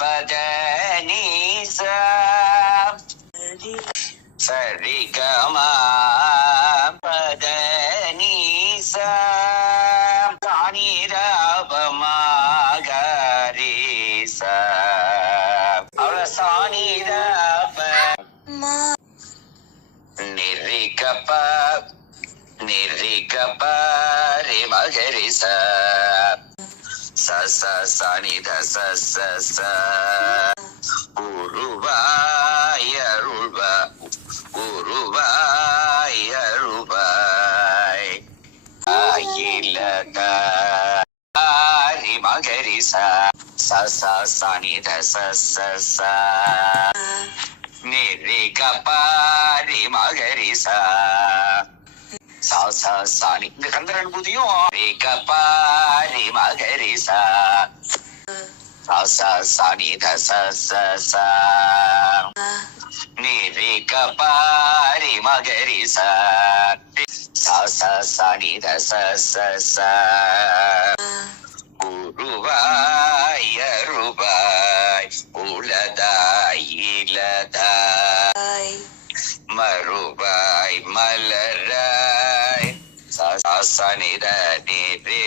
பதனீசா சரிகமா பதனீசா சானிரபமாகரீசா அவள சானிரப நிரிகப நிரிகப ரே மகரிசா ச ச சனித ச ச ச உருவாய் அருள்வாய் உருவாய் அருள்வாய் அகிலத ஹரி மகரிசா ச ச சனித ச ச ச நிரிகபாரி மகரிசா சா சாணி இந்த கந்தர் அனுபூதியும் ரேகபாரி மகரிசா சா சாணி த ச ச ச நிரிகபாரி மகரிசா சா சாணி த ச ச ச உருவாய் அருவாய் உலதாய் இலதாய் மறுவாய் மலராய் சாசனித நிரி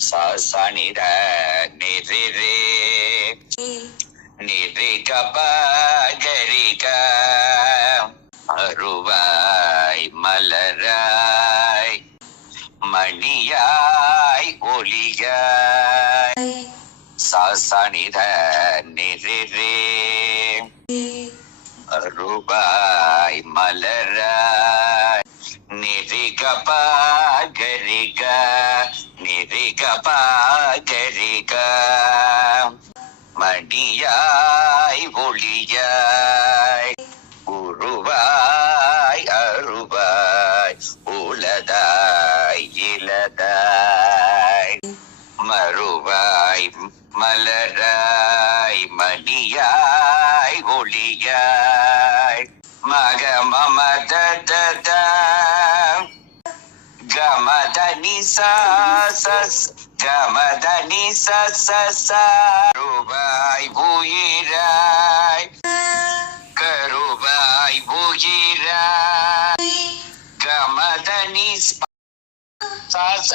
சாசனித நிரி நிரிகப கரிக மறுவாய் மலராய் மணியாய் ஒளியாய் சாசனித நிரி ரூபாய் மலராய் நிரிகப கரிக நிரிகப கரிக மணியாய் ஒளியாய் உருவாய் அருவாய் உலதாய் இலதாய் மறுவாய் மலராய் மணியாய் ஒளியாய் மக மமத கமதனி சஸ் கமதனி சஸ் ரூபாய் உயிராய் கருவாய் உயிராய் கமதனி சஸ்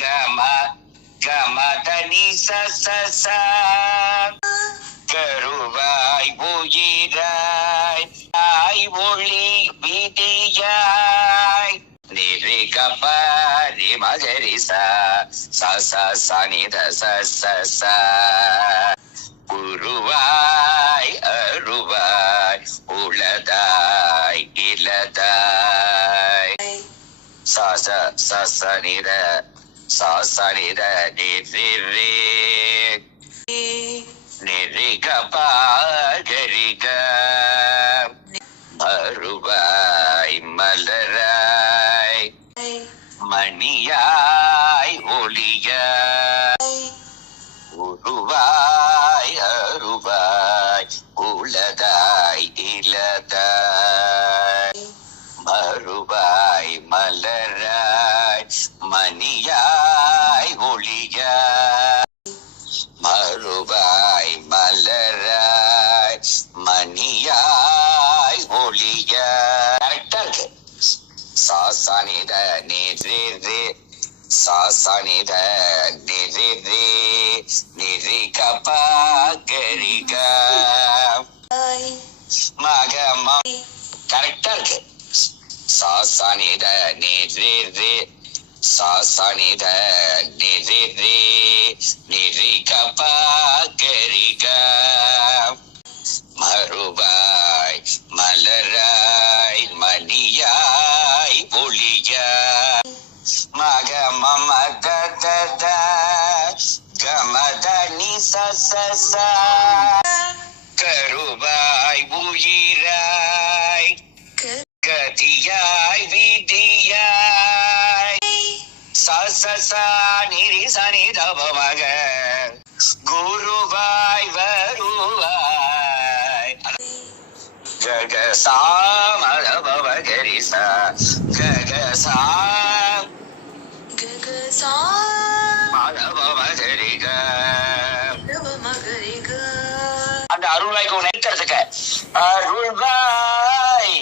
கம கமதனி சஸ் கருவாய் உயிராய் ஆய் ஒளி விதியாய் நிரிகபாரி மகரிசா ச சனித ச ச ச உருவாய் அருவாய் உலதாய் இலதாய் சனித சாசனித நிரி நிரிகபா கரிக மறுவாய் மலராய் மணியாய் ஒளியாய் உருவாய் அருவாய் உலதாய் இலதாய் மறுவாய் மலராய் மணியாய் ஒளியாய் மறுவாய் மலராய் மணியாய் ஒளியாய் கரெக்டா இருக்கு சாசனித நிரி சாசனித நிரி நிரிகப கரிக மகமம் கரெக்டா இருக்கு சாசனித நிரி சாசனித நிரி நிரிகப கரிக மறுவாய் மலராய் மணியாய் ஒளியாய் மக மமத கமதனி சஸ் கருவாய் உயிராய் கதியாய் விதியாய் சசா நிரி சனி தபமக குருவாய் வருவாய் கக சாமதபமகரிசா கக சாம் மதபமகரிக அருள்வாய்க்கு நினைக்கிறதுக்கு அருள்வாய்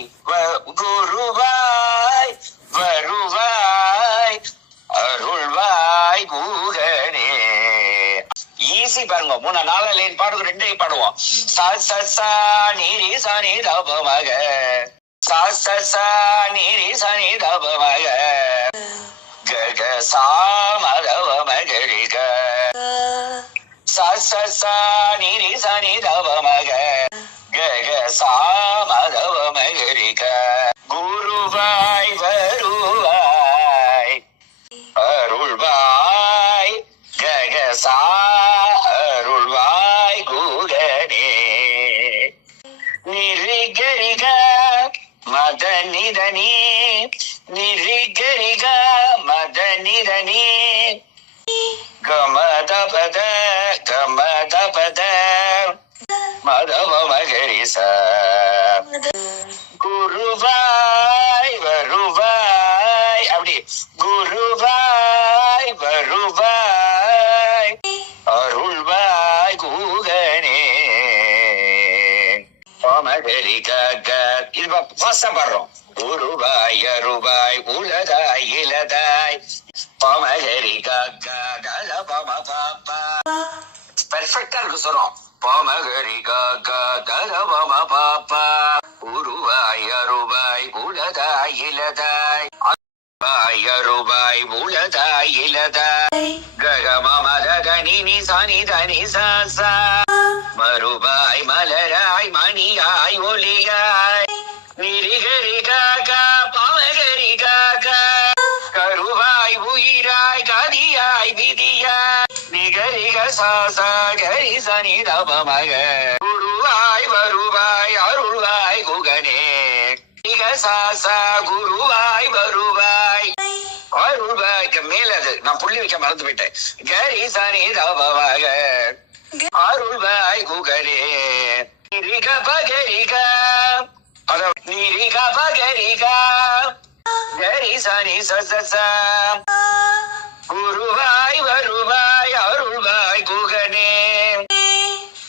குருவாய் வருவாய் அருள்வாய் குகனே. ஈஸி பாருங்க. 3-4 லைன் பாடுவோம், 2 பாடுவோம். சா ச சா நீரி சா நீ தபமக சா ச சா நீரி சா நீ தபமக க க சா மதவ மகரிக சா ச சா நீரி சா நீ தபமக க க சா மதவ மகரிக குருவாய் வருவாய் அருள்வாய் க க சா அருள்வாய் குகனே. நிரிகரிக மத நிதனி நிரிகரிக மத நிதனி கமதபத கமதபத மதவ மகரிச குருவாய் வருவாய் அப்படி குருவாய் வருவாய் அருள்வாய் குகனே. மகரி கக இது பாசம் பாடுறோம். உருவாய் அருவாய் உலதாய் இலதாய் பமகரி கக கல பம பாப்பா பெர்ஃபெக்டா இருக்கு சொல்றோம். பமகரி கக கல பம பாப்பா உருவாய் அருவாய் உலதாய் இலதாய் அருவாய் உலதாய் இலதாய் ககம மதனி நி சனி தனி சா மறுபாய் மலராய் மணியாய் ஒளியாய் நிரிகரி காக்கா பாமகரி காக்கா கருவாய் உயிராய் கதியாய் விதியாய் நிகரிக சாசா கரி சனி தபமக குருவாய் வருவாய் அருள்வாய் குகனே. நிக சாசா குருவாய் வருவாய் அருள்வாய்க்கு மேலது நான் புள்ளி வைக்க மறந்து போயிட்டேன். கரி சனி தபமக அருள்வாய் குகனே. நிரிக பகரிக அத நிரிக பகரிக கரி சனி சசசா குருவாய் வருவாய் அருள்வாய் குகனே.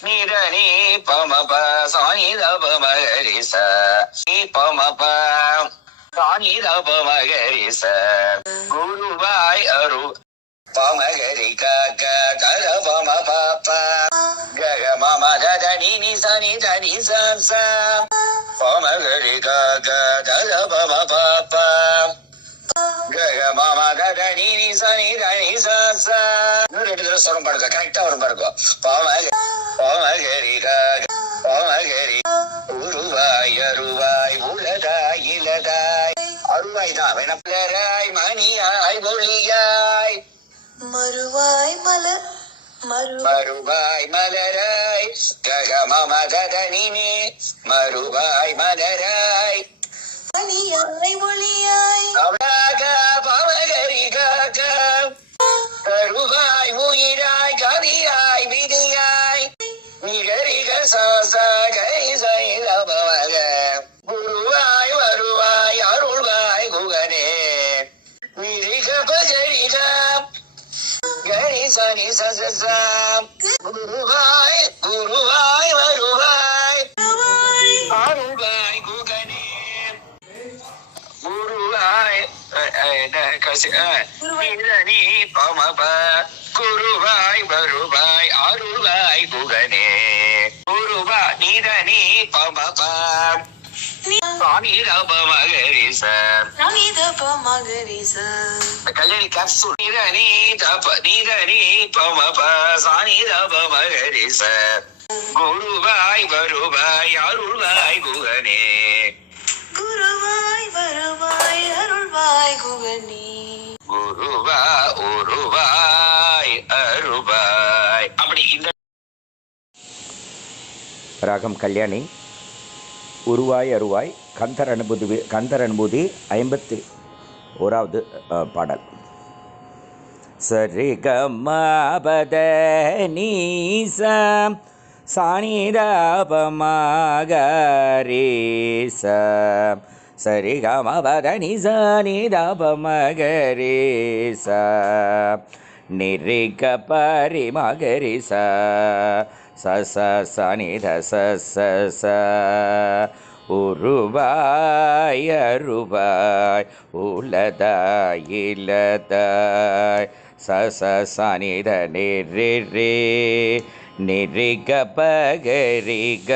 நிதனி பமப சானி தபமகரிச பமப சானி தபமகரிச குருவாய் அரு பமகரி கக கர பம பாப்ப கக மம தனி நி சனி தனி ச பமகரி கக கர பம பாப்ப கக மம தனி நி சனி தனி ச 2 தடவை சொல்லும் பாருங்க. கரெக்டா வரும் பாருங்க. பமகரி கக பமகரி உருவாய் அருவாய் உலதாய் இலதாய் அருவாய் தான் வேணப்பலராய் மணியாய் ஒளியாய் மறுவாய் மலர் மறுவாய் மலராய் ககம மதனினே மறுவாய் மலராய் மணியாய் ஒளியாய் அவனாக பமகரி காக கருவாய் உயிராய் கவியாய் விதியாய் நிகரிக சாசா கரி சைலபமக குருவாய் வருவாய் அருள்வாய் குகனே. நிரிக பகரிக கரி சனி சசசா குருவாய் குருவாய் வருவாய் அருள்வாய் குகனே. குருவாய் நிதனி பமப குருவாய் வருவாய் அருள்வாய் குகனே. குருவா நிதனி பமப சானி தபமகரிச கல்யாணி கேப்சூல் நிதனி பமப சானி தபமகரிச குருவாய் வருவாய் அருள்வாய் குகனே. குருவாய் வருவாய் அருள்வாய் குகனே. குருவா உருவாய் அருவாய் அப்படி இந்த ராகம் கல்யாணி. உருவாய் அருவாய் கந்தர் அனுபூதி 51வது பாடல். சரி கமபத நீச சானிதபமகரீச சரி கமபத நிச நிதபமகரீச நிரிக பரிமகரிச சனி த ச உருவாய் அருவாய் உலதாய் இலதாய் சனி த நிரிக பகரிக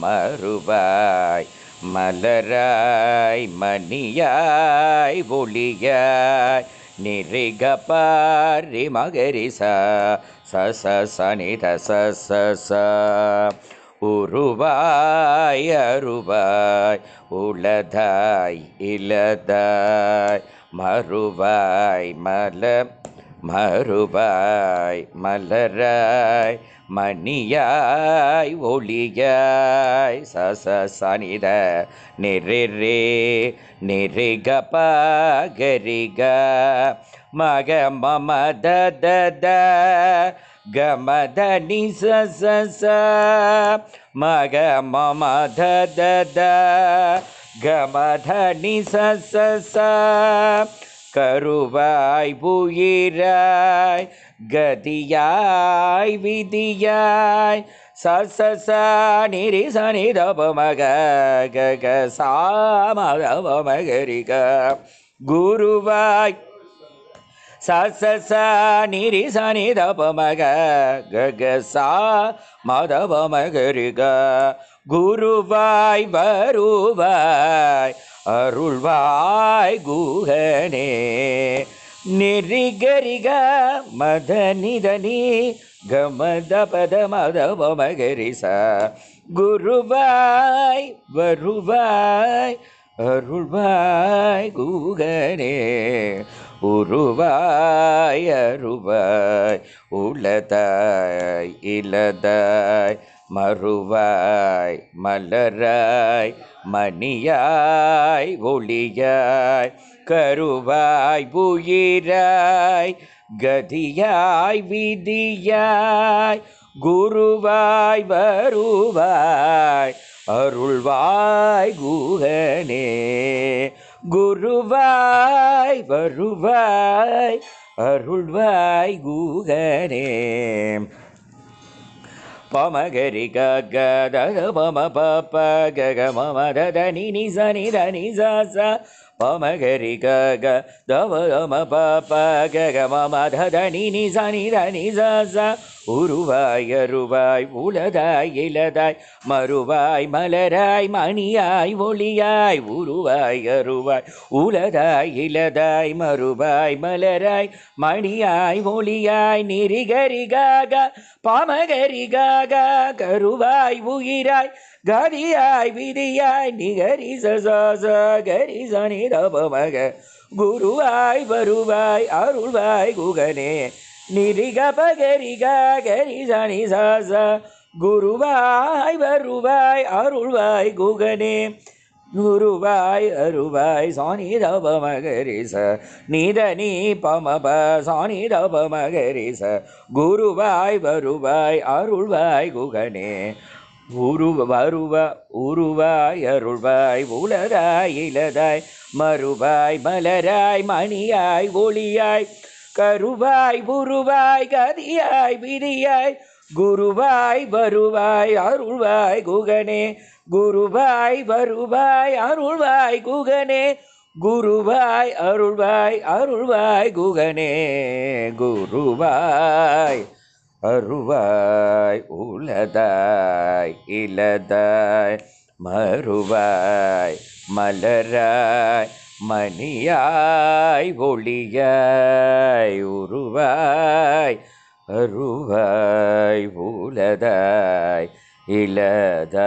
மறுவாய் மலராய் மணியாய் ஒளியாய் நிரிக பாரி மகரிசா சனி த ச உருவாய் அருவாய் உலதாய் இலதாய் மறுவாய் மறுவாய் மலராய் மணியாய் ஒளியாய் சனித நிரிக பகரிக மக மம த கமத நி ச மக மம த கமத நி ச கருவாய் புயிராய் கதியாய் விதியாய் நிரி சனி தபமக கக சாமகரிக குருவாய் நிரி சனி தபமக கக சா மதபமகரிக குருவாய் வருவாய் அருள்வாய் குகனே நிரிகரிக மதனிதனி கமத பத மதபமகரிச குருவாய் வருவாய் அருள்வாய் குகனே உருவாய் அருவாய் உலதாய் இலதாய் மறுவாய் மலராய் மணியாய் ஒளியாய் கருவாய் புயிராய் கதியாய் விதியாய் குருவாய் வருவாய் அருள்வாய் குகனே குருவாய் வருவாய் அருள்வாய் குகனே பமகரி கக தத பம பப்ப கக மம தத நி சனி தனி ச பமகரி கக தவ ம பப்ப கக மம தத நி சனி தனி ச உருவாய் அருவாய் உலதாய் இலதாய் மறுவாய் மலராய் மணியாய் ஒளியாய் உருவாய் அருவாய் உலதாய் இலதாய் மறுவாய் மலராய் மணியாய் ஒளியாய் நிரிகரிகாக பாமகரிகாக கருவாய் உயிராய் கதியாய் விதியாய் நிகரி சரி சனி தபமக குருவாய் வருவாய் அருள்வாய் குகனே நிரிக பகரிக கரி சனி ச குருவாய் வருவாய் அருள்வாய் குகனே குருவாய் அருவாய் சாணி தபமகரிச நிதனி பமப சாணி தபமகரிச குருவாய் வருவாய் அருள்வாய் குகனே உருவாய் அருள்வாய் உலதாய் இலதாய் மறுவாய் மலராய் மணியாய் ஒளியாய் கருவாய் புருவாய் கதியாய் விதியாய் குருவாய் வருவாய் அருள்வாய் குகனே குருவாய் வருவாய் அருள்வாய் குகனே குருவாய் அருள்வாய் குகனே குருவாய் அருவாய் உலதாய் இலதாய் மறுவாய் மலராய் மணியாய் ஒளியாய் உருவாய் அருவாய் உலதாய் இலதாய்